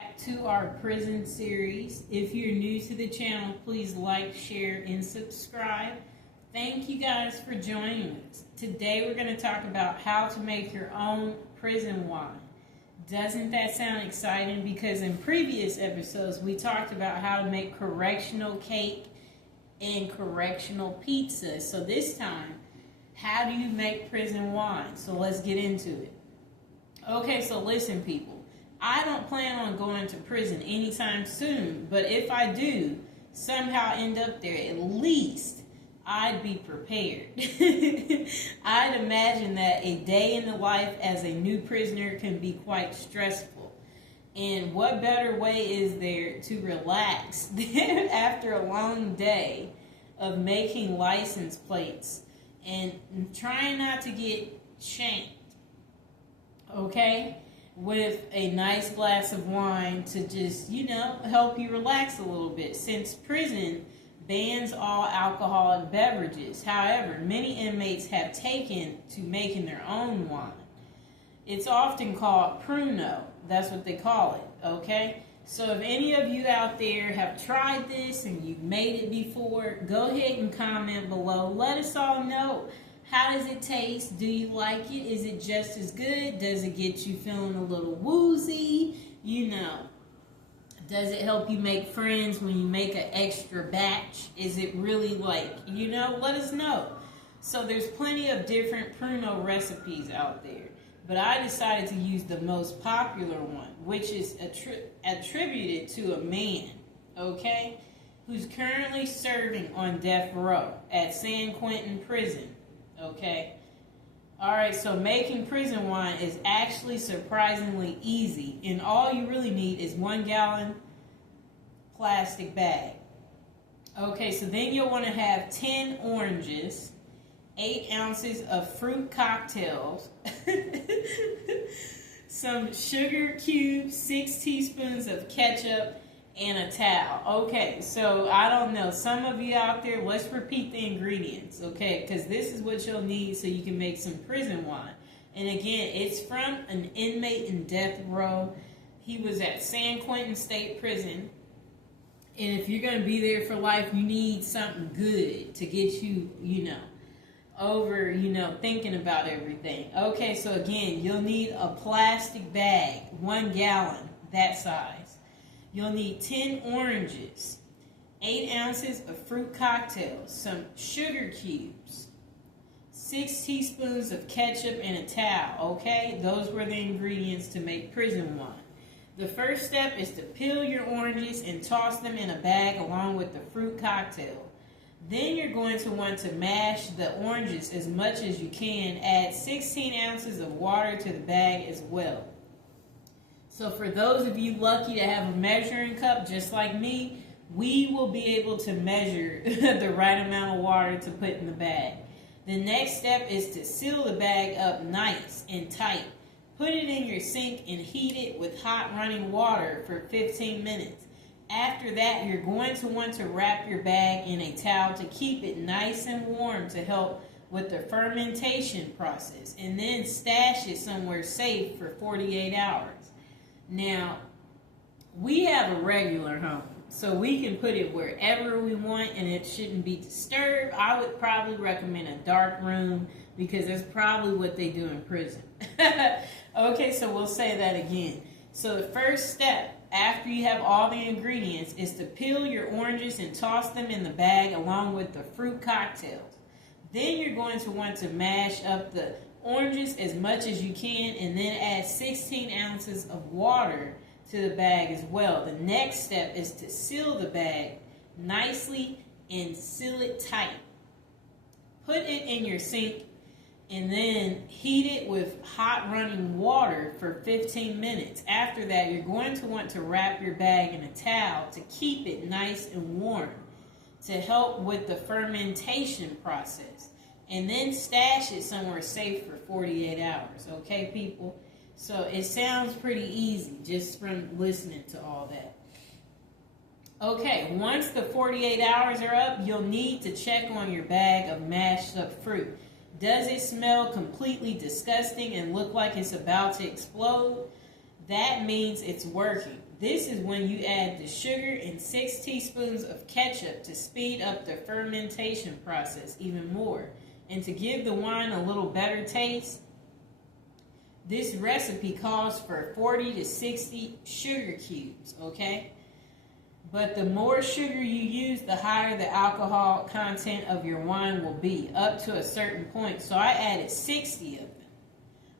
back to our prison series. If you're new to the channel, please like, share, and subscribe. Thank you guys for joining us. Today we're going to talk about how to make your own prison wine. Doesn't that sound exciting? Because in previous episodes we talked about how to make correctional cake and correctional pizza. So this time, how do you make prison wine? So let's get into it. Okay, so listen people. I don't plan on going to prison anytime soon, but if I do somehow end up there, at least I'd be prepared. I'd imagine that a day in the life as a new prisoner can be quite stressful. And what better way is there to relax than after a long day of making license plates and trying not to get shanked, okay? With a nice glass of wine to just, help you relax a little bit. Since prison bans all alcoholic beverages, however, many inmates have taken to making their own wine. It's often called pruno. That's what they call it, okay? So if any of you out there have tried this and you've made it before, go ahead and comment below. Let us all know. How does it taste? Do you like it? Is it just as good? Does it get you feeling a little woozy? Does it help you make friends when you make an extra batch? Is it really let us know. So there's plenty of different pruno recipes out there. But I decided to use the most popular one, which is attributed to a man, okay, who's currently serving on death row at San Quentin Prison. Okay. All right. So making prison wine is actually surprisingly easy, and all you really need is 1 gallon plastic bag. Okay. So then you'll want to have 10 oranges, 8 ounces of fruit cocktails, some sugar cubes, 6 teaspoons of ketchup, and a towel. Okay, so I don't know. Some of you out there, let's repeat the ingredients, okay? Because this is what you'll need so you can make some prison wine. And again, it's from an inmate in death row. He was at San Quentin State Prison. And if you're going to be there for life, you need something good to get you, over, thinking about everything. Okay, so again, you'll need a plastic bag, 1 gallon, that size. You'll need 10 oranges, 8 ounces of fruit cocktails, some sugar cubes, 6 teaspoons of ketchup, and a towel, okay? Those were the ingredients to make prison wine. The first step is to peel your oranges and toss them in a bag along with the fruit cocktail. Then you're going to want to mash the oranges as much as you can. Add 16 ounces of water to the bag as well. So for those of you lucky to have a measuring cup, just like me, we will be able to measure the right amount of water to put in the bag. The next step is to seal the bag up nice and tight. Put it in your sink and heat it with hot running water for 15 minutes. After that, you're going to want to wrap your bag in a towel to keep it nice and warm to help with the fermentation process, and then stash it somewhere safe for 48 hours. Now, we have a regular home, so we can put it wherever we want and it shouldn't be disturbed. I would probably recommend a dark room because that's probably what they do in prison. Okay, so we'll say that again. So the first step after you have all the ingredients is to peel your oranges and toss them in the bag along with the fruit cocktails. Then you're going to want to mash up the oranges as much as you can and then add 16 ounces of water to the bag as well. The next step is to seal the bag nicely and seal it tight. Put it in your sink and then heat it with hot running water for 15 minutes. After that, you're going to want to wrap your bag in a towel to keep it nice and warm to help with the fermentation process. And then stash it somewhere safe for 48 hours. Okay, people? So it sounds pretty easy just from listening to all that. Okay, once the 48 hours are up, you'll need to check on your bag of mashed up fruit. Does it smell completely disgusting and look like it's about to explode? that means it's working. This is when you add the sugar and 6 teaspoons of ketchup to speed up the fermentation process even more. And to give the wine a little better taste, this recipe calls for 40 to 60 sugar cubes, okay? But the more sugar you use, the higher the alcohol content of your wine will be, up to a certain point. So I added 60 of them.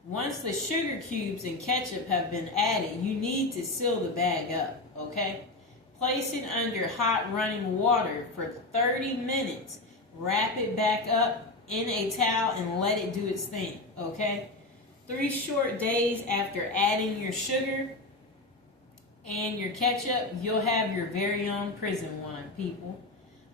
Once the sugar cubes and ketchup have been added, you need to seal the bag up, okay? Place it under hot running water for 30 minutes. Wrap it back up in a towel and let it do its thing, okay? 3 short days after adding your sugar and your ketchup, you'll have your very own prison wine, people.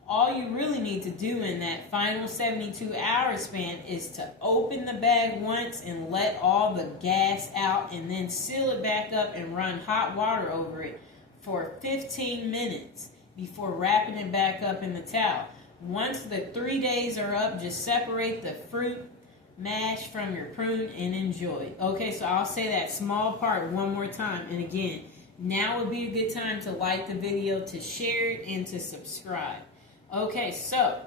All you really need to do in that final 72-hour span is to open the bag once and let all the gas out, and then seal it back up and run hot water over it for 15 minutes before wrapping it back up in the towel. Once the 3 days are up, just separate the fruit mash from your prune and enjoy. Okay, so I'll say that small part one more time. And again, now would be a good time to like the video, to share it, and to subscribe. Okay, so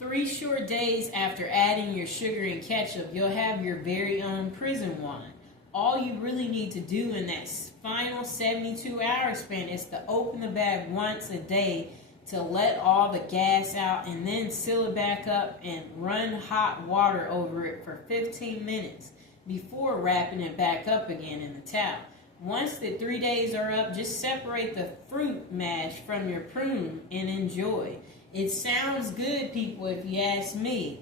3 short days after adding your sugar and ketchup, you'll have your very own prison wine. All you really need to do in that final 72-hour span is to open the bag once a day to let all the gas out, and then seal it back up and run hot water over it for 15 minutes before wrapping it back up again in the towel. Once the 3 days are up, just separate the fruit mash from your prune and enjoy. It sounds good, people, if you ask me.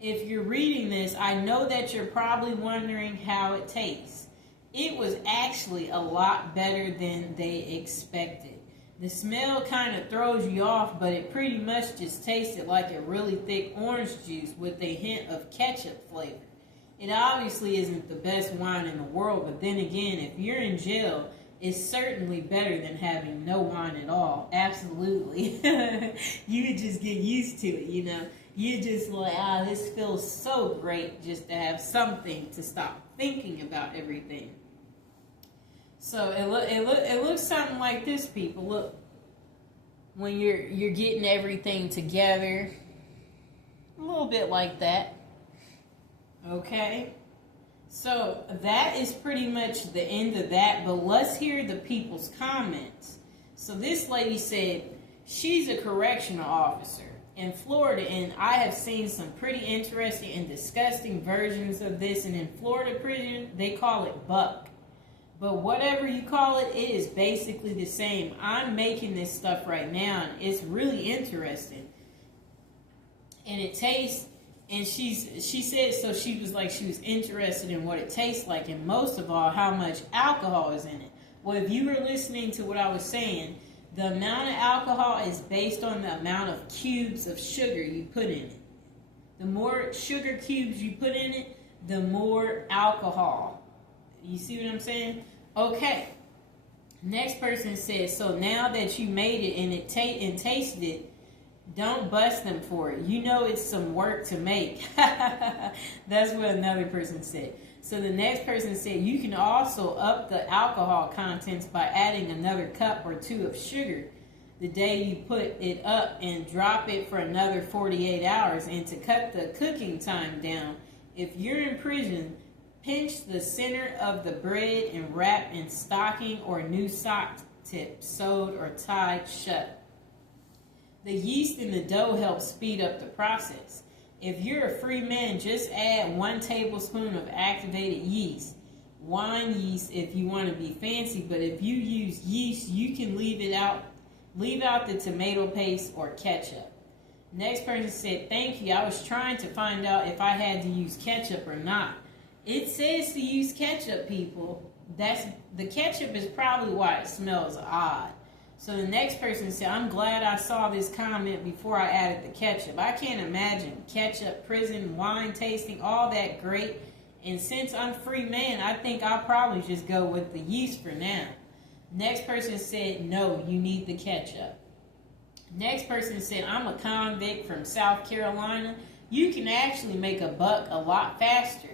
If you're reading this, I know that you're probably wondering how it tastes. It was actually a lot better than they expected. The smell kind of throws you off, but it pretty much just tasted like a really thick orange juice with a hint of ketchup flavor. It obviously isn't the best wine in the world, but then again, if you're in jail, it's certainly better than having no wine at all. Absolutely. You would just get used to it, you know. You're just like, this feels so great just to have something to stop thinking about everything. So it looks something like this, people. Look, when you're getting everything together, a little bit like that. Okay, so that is pretty much the end of that, but let's hear the people's comments. So this lady said she's a correctional officer in Florida, and I have seen some pretty interesting and disgusting versions of this, and in Florida prison, they call it buck. But whatever you call it, it is basically the same. I'm making this stuff right now, and it's really interesting. And it tastes... And she said, so she was interested in what it tastes like, and most of all, how much alcohol is in it. Well, if you were listening to what I was saying, the amount of alcohol is based on the amount of cubes of sugar you put in it. The more sugar cubes you put in it, the more alcohol. You see what I'm saying? Okay. Next person says, so now that you made it and tasted it, don't bust them for it. You know it's some work to make. That's what another person said. So the next person said, you can also up the alcohol contents by adding another cup or 2 of sugar the day you put it up, and drop it for another 48 hours. And to cut the cooking time down, if you're in prison, pinch the center of the bread and wrap in stocking or new sock tip, sewed or tied shut. The yeast in the dough helps speed up the process. If you're a free man, just add 1 tablespoon of activated yeast. Wine yeast if you want to be fancy, but if you use yeast, you can leave out the tomato paste or ketchup. Next person said, thank you. I was trying to find out if I had to use ketchup or not. It says to use ketchup, people. The ketchup is probably why it smells odd. So the next person said, I'm glad I saw this comment before I added the ketchup. I can't imagine ketchup, prison, wine tasting, all that great. And since I'm free man, I think I'll probably just go with the yeast for now. Next person said, no, you need the ketchup. Next person said, I'm a convict from South Carolina. You can actually make a buck a lot faster.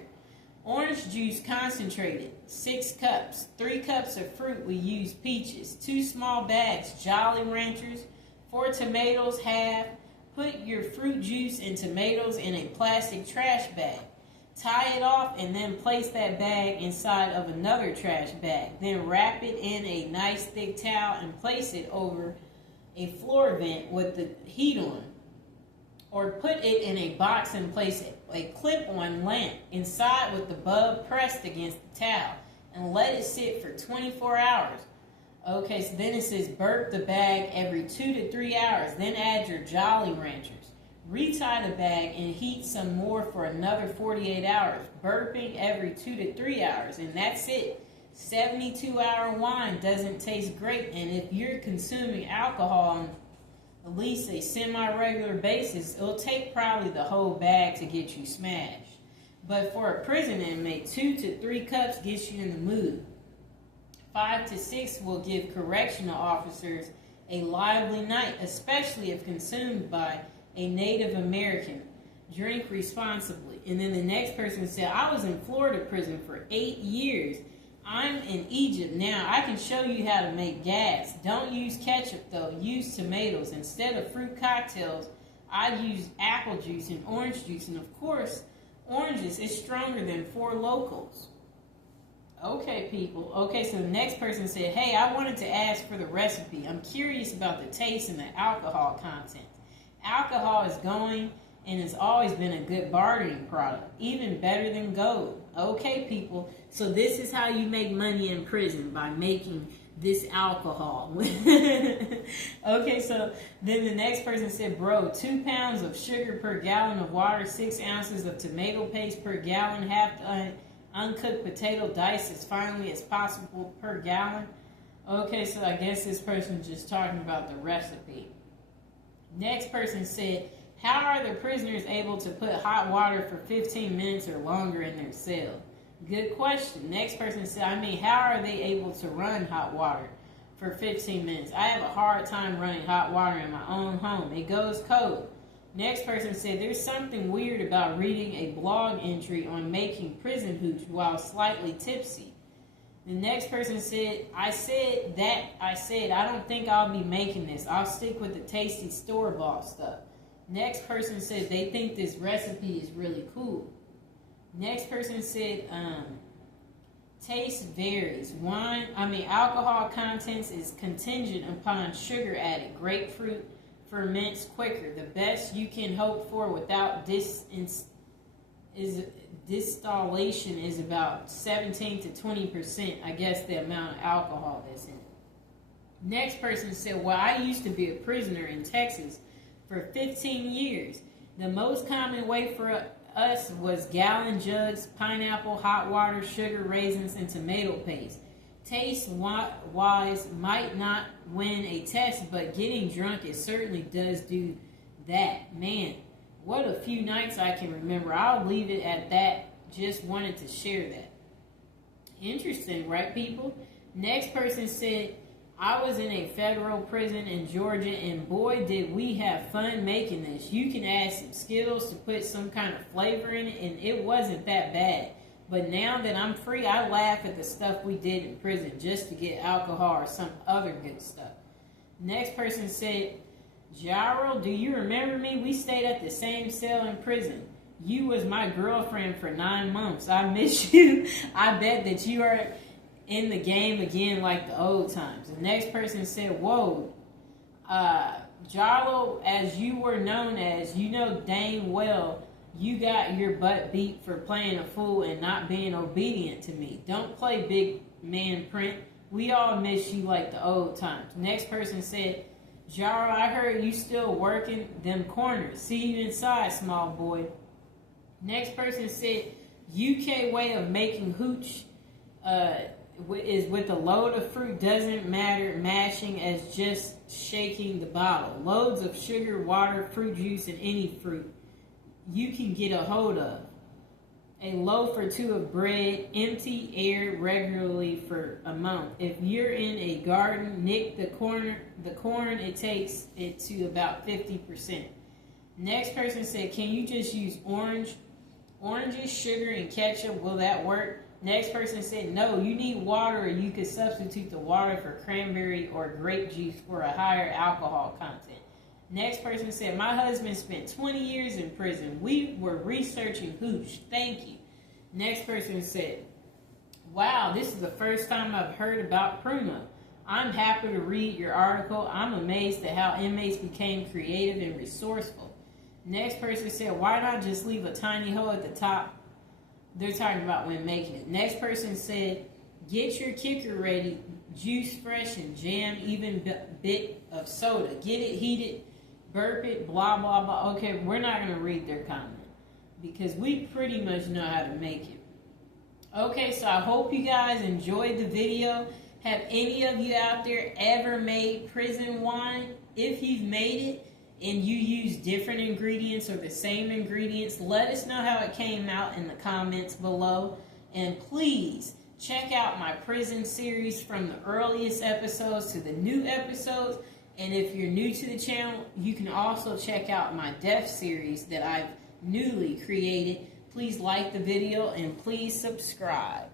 Orange juice concentrated, 6 cups. 3 cups of fruit, we use peaches. 2 small bags, Jolly Ranchers. 4 tomatoes, half. Put your fruit juice and tomatoes in a plastic trash bag. Tie it off and then place that bag inside of another trash bag. Then wrap it in a nice thick towel and place it over a floor vent with the heat on. Or put it in a box and place a clip-on lamp inside with the bulb pressed against the towel and let it sit for 24 hours. Okay, so then it says burp the bag every 2 to 3 hours. Then add your Jolly Ranchers. Retie the bag and heat some more for another 48 hours, burping every 2 to 3 hours, and that's it. 72-hour wine doesn't taste great, and if you're consuming alcohol on at least a semi-regular basis, it'll take probably the whole bag to get you smashed. But for a prison inmate, 2 to 3 cups gets you in the mood. 5 to 6 will give correctional officers a lively night, especially if consumed by a Native American. Drink responsibly. And then the next person said, I was in Florida prison for 8 years. I'm in Egypt now. I can show you how to make gas. Don't use ketchup though. Use tomatoes. Instead of fruit cocktails, I use apple juice and orange juice. And of course, oranges is stronger than 4 locals. Okay, people. Okay, so the next person said, hey, I wanted to ask for the recipe. I'm curious about the taste and the alcohol content. Alcohol is going and has always been a good bartering product, even better than gold. Okay, people, so this is how you make money in prison, by making this alcohol. Okay, so then the next person said, bro, 2 pounds of sugar per gallon of water, 6 ounces of tomato paste per gallon, half the uncooked potato diced as finely as possible per gallon. Okay, so I guess this person's just talking about the recipe. Next person said, how are the prisoners able to put hot water for 15 minutes or longer in their cell? Good question. Next person said, how are they able to run hot water for 15 minutes? I have a hard time running hot water in my own home. It goes cold. Next person said, there's something weird about reading a blog entry on making prison hooch while slightly tipsy. The next person said, I said, I don't think I'll be making this. I'll stick with the tasty store-bought stuff. Next person said, they think this recipe is really cool. Next person said, taste varies. Alcohol contents is contingent upon sugar added. Grapefruit ferments quicker. The best you can hope for without distillation is about 17 to 20%, I guess, the amount of alcohol that's in it. Next person said, well, I used to be a prisoner in Texas for 15 years. The most common way for us was gallon jugs, pineapple, hot water, sugar, raisins, and tomato paste. Taste-wise might not win a test, but getting drunk, it certainly does do that. Man, what a few nights I can remember. I'll leave it at that. Just wanted to share that. Interesting, right, people? Next person said, I was in a federal prison in Georgia, and boy, did we have fun making this. You can add some Skittles to put some kind of flavor in it, and it wasn't that bad. But now that I'm free, I laugh at the stuff we did in prison just to get alcohol or some other good stuff. Next person said, Gyro, do you remember me? We stayed at the same cell in prison. You was my girlfriend for 9 months. I miss you. I bet that you are in the game again like the old times. The next person said, whoa, Gyro, as you were known as, you know dang well you got your butt beat for playing a fool and not being obedient to me. Don't play big man print. We all miss you like the old times. Next person said, Jara, I heard you still working them corners. See you inside, small boy. Next person said, UK way of making hooch is with a load of fruit. Doesn't matter mashing as just shaking the bottle. Loads of sugar, water, fruit juice, and any fruit you can get a hold of. A loaf or 2 of bread, empty air regularly for a month. If you're in a garden, nick the corn, it takes it to about 50%. Next person said, can you just use orange Oranges, sugar, and ketchup, will that work? Next person said, no, you need water, or you could substitute the water for cranberry or grape juice for a higher alcohol content. Next person said, my husband spent 20 years in prison. We were researching hooch. Thank you. Next person said, wow, this is the first time I've heard about pruno. I'm happy to read your article. I'm amazed at how inmates became creative and resourceful. Next person said, why not just leave a tiny hole at the top? They're talking about when making it. Next person said, get your kicker ready, juice fresh, and jam even bit of soda. Get it heated, burp it, blah, blah, blah. Okay, we're not going to read their comment because we pretty much know how to make it. Okay, so I hope you guys enjoyed the video. Have any of you out there ever made prison wine? If you've made it and you use different ingredients or the same ingredients, let us know how it came out in the comments below. And please check out my prison series from the earliest episodes to the new episodes. And if you're new to the channel, you can also check out my death series that I've newly created. Please like the video and please subscribe.